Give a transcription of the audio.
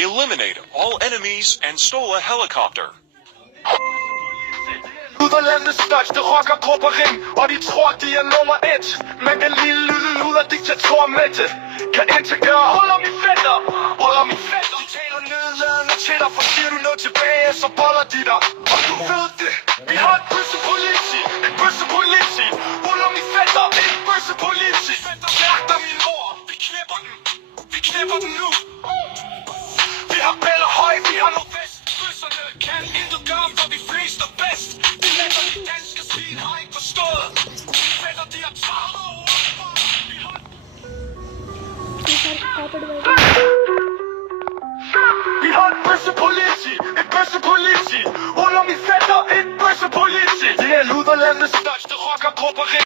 Eliminate all enemies and stole a helicopter. Luderlandets største rockergruppering, og de tror, de er nummer 1. Men den lille luder-diktator Mette kan integrere. Hold om i fætter, hold om i fætter. De taler nedladende til dig, for siger du noget tilbage, så boller de dig. Og du ved det, vi har et bøssepoliti, et bøssepoliti. Hold om i fætter, et bøssepoliti. Fætter mærker mine ord, vi knipper den nu. Vi har bæller høj, vi har noget vest. Bøsserne kan intet gøre, for vi flest er bedst. De lægger de danske svin, har ikke forstået. Fætter, de har taget over. Vi har et bøssepoliti, et bøssepoliti. Rul om i fætter, et bøssepoliti. Det er Luderlandets største rockergruppering.